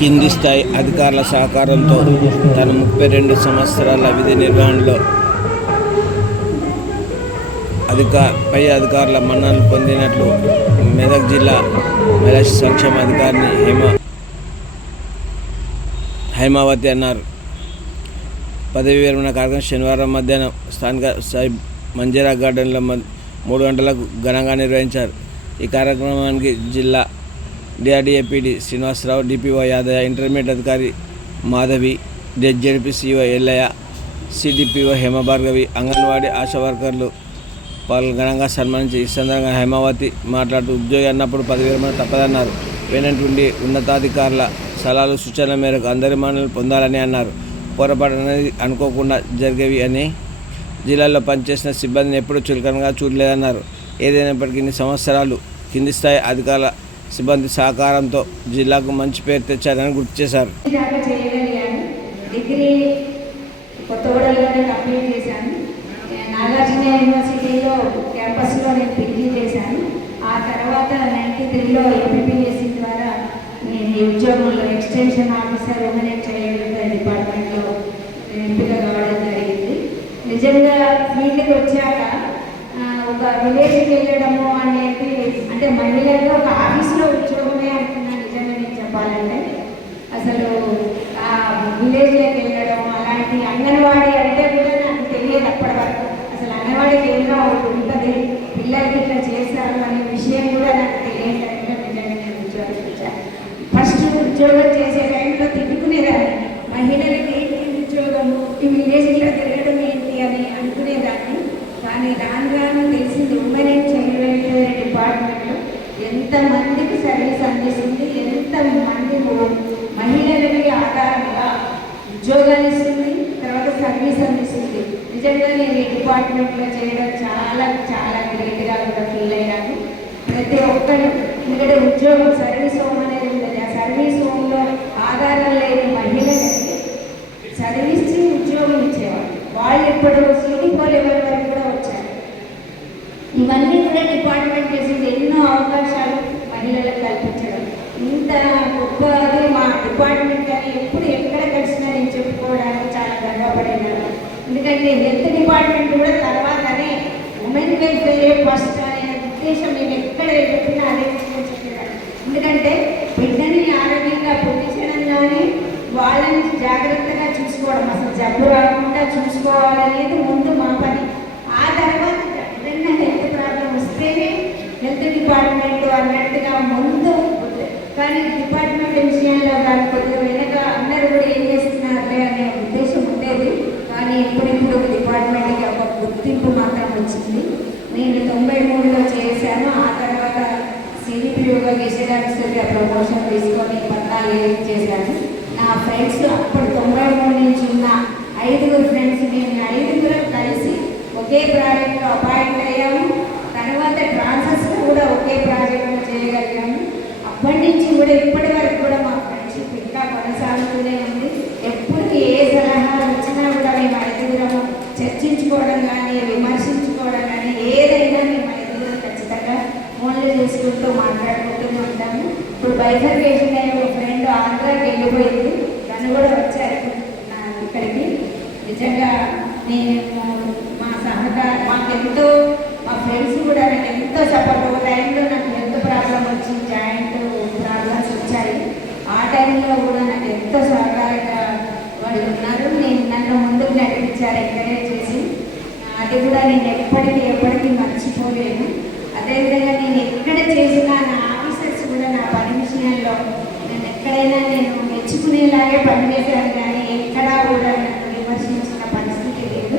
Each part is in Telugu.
కింది స్థాయి అధికారుల సహకారంతో తన ముప్పై రెండు సంవత్సరాల విధి నిర్వహణలో అధికా పై అధికారుల మన్ననలు పొందినట్లు మెదక్ జిల్లా మహిళా సంక్షేమ అధికారిని హేమ హైమావతి అన్నారు. పదవి విరమణ కార్యక్రమం శనివారం మధ్యాహ్నం స్థానిక సాయి మంజీరా గార్డెన్లో మ- మూడు గంటలకు ఘనంగా నిర్వహించారు. ఈ కార్యక్రమానికి జిల్లా DRDA PD Srinivasarao DPO Yadaiah intermediate అధికారి Madhavi ZZP CEO Yellaiah CDPO Hemabhargavi anganwadi ASHA వర్కర్లు వాళ్ళు ఘనంగా సన్మానించి ఈ సందర్భంగా హేమావతి మాట్లాడుతూ ఉద్యోగి అన్నప్పుడు పదవి విరమణ తప్పదన్నారు. వెనంటుండి ఉన్నతాధికారుల సలహాలు సూచనల మేరకు అందరి మనల్ని పొందాలని అన్నారు. పొరపాటు అనేది అనుకోకుండా జరిగేవి అని జిల్లాలో పనిచేసిన సిబ్బందిని ఎప్పుడూ చులకనగా చూడలేదన్నారు. ఏదైనప్పటికీ ఇన్ని సంవత్సరాలు కింది స్థాయి అధికారుల సిబ్బంది సహకారంతో జిల్లాకు మంచి పేరు తెచ్చారని గుర్తు చేశారు. దాకా డిగ్రీ కొత్తగూడలోనే కంప్లీట్ చేశాను. నాగార్జున యూనివర్సిటీలో క్యాంపస్లో నేను పీజీ చేశాను. ఆ తర్వాత నైంటీ త్రీలో ఎంపీపీఎస్సీ ద్వారా నేను ఈ ఉద్యోగంలో ఎక్స్టెన్షన్ ఆఫీసర్ ఉమెన్ చైల్డ్ డిపార్ట్మెంట్లో ఎంపిక కావడం జరిగింది. నిజంగా ఫీల్డ్కి వచ్చాక ఒక విలేజ్కి వెళ్ళడము అనేది ఒక ఆఫీస్లో ఉద్యోగమే అనుకున్నాను నిజంగా నేను చెప్పాలంటే. అసలు విలేజ్లోకి వెళ్ళడం అలాంటి అంగన్వాడీ అంటే కూడా నాకు తెలియదు అప్పటి వరకు. అసలు అంగన్వాడీ కేంద్రం ఒకటి ఉంటుంది. పిల్లలకి ఇట్లా చేస్తారు అనే విషయం కూడా నాకు తెలియదు టైంలో నిజంగా నేను ఉద్యోగం చేశాను ఫస్ట్ ఉద్యోగం చేసే టైంలో తిట్టుకునేదాన్ని. మహిళలకి ఏంటి ఉద్యోగము? ఈ విలేజ్ ఇట్లా తిరగడం ఏంటి అని అనుకునేదాన్ని. కానీ రాను రాను తెలిసింది ఉమెన్ అండ్ చైల్డ్ వెల్ఫేర్ డిపార్ట్మెంట్లో ఎంతమందికి సర్వీస్ అందిస్తుంది ఎంతమంది మహిళలకి ఆధారంగా ఉద్యోగాలు ఇస్తుంది తర్వాత సర్వీస్ అందిస్తుంది. నిజంగా నేను ఈ డిపార్ట్మెంట్లో చేయడం చాలా చాలా గ్రేట్గా కూడా ఫీల్ అయ్యాను. ప్రతి ఒక్కరు ఎందుకంటే ఉద్యోగం సర్వీస్ హోమ్ అనేది ఉంటుంది ఆ సర్వీస్ హోమ్లో ఆధారం లేని మహిళలకి సర్వీస్ ఉద్యోగం ఇచ్చేవాళ్ళు. వాళ్ళు ఇప్పుడు సిటీపో లెవెల్ వరకు కూడా వచ్చారు. ఇవన్నీ కూడా డిపార్ట్మెంట్ డిపార్ట్మెంట్ కానీ ఎప్పుడు ఎక్కడ కలిసినా నేను చెప్పుకోవడానికి చాలా గర్వపడేదాన్ని ఎందుకంటే హెల్త్ డిపార్ట్మెంట్ కూడా తర్వాతనే ఉమెన్ వెల్ఫేర్ ఫస్ట్ అనే ఉద్దేశం నేను ఎక్కడ చెప్పినా అదే చెప్పేదాన్ని. ఎందుకంటే బిడ్డని ఆరోగ్యంగా పొందించడం కానీ వాళ్ళని జాగ్రత్తగా చూసుకోవడం అసలు జబ్బు రాకుండా చూసుకోవాలనేది ముందు మా పని. ఆ తర్వాత ఏదైనా హెల్త్ ప్రాబ్లం వస్తేనే హెల్త్ డిపార్ట్మెంట్ అన్నట్టుగా ముందు కానీ డిపార్ట్మెంట్ విషయంలో దాని కొద్దిగా వెనక అందరూ కూడా ఏం చేస్తున్నారులే అనే ఉద్దేశం ఉండేది కానీ ఇప్పుడిప్పుడు డిపార్ట్మెంట్కి ఒక గుర్తింపు మాత్రం వచ్చింది నేను తొంభై మూడులో చేశాను ఆ తర్వాత సిడిపిఓగా విషయానికి ప్రమోషన్ తీసుకొని పట్టాలు ఏళ్ళు చేశాను. నా ఫ్రెండ్స్ అప్పుడు తొంభై మూడు నుంచి ఉన్న ఐదుగురు ఫ్రెండ్స్ మేము ఐదుగురం కలిసి ఒకే ప్రాజెక్ట్లో అపాయింట్ అయ్యాము. తర్వాత ట్రాన్సర్స్ కూడా ఒకే ప్రాజెక్ట్లో చేయగలిగాము. అప్పటి నుంచి కూడా ఇప్పటి వరకు కూడా మా ఫ్రెండ్షిప్ ఇంకా కొనసాగుతూనే ఉంది ఎప్పుడు ఏ సలహాలు వచ్చినా కూడా మేము ఐదుగురము చర్చించుకోవడం కానీ విమర్శించుకోవడం కానీ ఏదైనా మేము ఐదుగురం ఖచ్చితంగా ఫోన్లు చేసుకుంటూ మాట్లాడుకుంటూనే ఉంటాము ఇప్పుడు బైఫర్కేషన్ ఒక ఫ్రెండ్ ఆంధ్రాకి వెళ్ళిపోయింది. తను కూడా వచ్చారు. ఇక్కడికి. నిజంగా నేను మా సహకార మాకెంతో మా ఫ్రెండ్స్ కూడా నాకు ఎంతో సపోర్ట్ ఒక టైంలో నాకు హెల్త్ ప్రాబ్లం వచ్చి జాయింట్ ప్రాబ్లమ్స్ వచ్చాయి. ఆ టైంలో కూడా నాకు ఎంతో సహకారంగా వాళ్ళు ఉన్నారు. నేను నన్ను ముందుకు నడిపించారు ఎంకరేజ్ చేసి. అది కూడా నేను ఎప్పటికీ ఎప్పటికీ మర్చిపోలేను. అదేవిధంగా నేను ఎక్కడ చేసినా నా ఆఫీసర్స్ కూడా నా పని విషయంలో నేను ఎక్కడైనా నేను మెచ్చుకునేలాగే పనిచేశాను కానీ ఎక్కడా కూడా నన్ను విమర్శించిన పరిస్థితి లేదు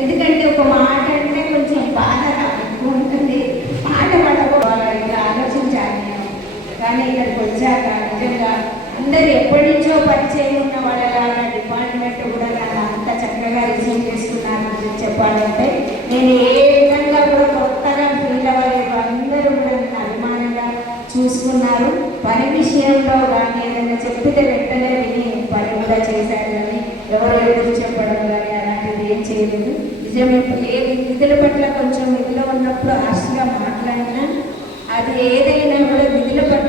ఎందుకంటే ఒక మాట అంటే కొంచెం బాధ ఎక్కువ ఉంటుంది మాట పడకపోవాలి ఇలా ఆలోచించాను నేను కానీ ఇక్కడికి నిజంగా అందరు ఎప్పటి నుంచో పరిచయం ఉన్న వాళ్ళలాగా డిపార్ట్మెంట్ కూడా నన్ను అంత చక్కగా రిసీవ్ అని చెప్పాలంటే. నేను ఏ విధంగా కూడా కొత్తగా ఫీల్ అవ్వలేదు. అందరూ కూడా నన్ను అభిమానంగా చూసుకున్నారు. పని విషయంలో కానీ ఏదైనా చెప్పితే వెంటనే విని పని కూడా చేశారు కానీ ఎవరు ఎదురు చెప్పడం కానీ అలాంటిది ఏం చేయలేదు. నిజమే ఏ విధుల పట్ల కొంచెం విధిలో ఉన్నప్పుడు హార్ష్గా మాట్లాడినా అది ఏదైనా కూడా విధుల పట్ల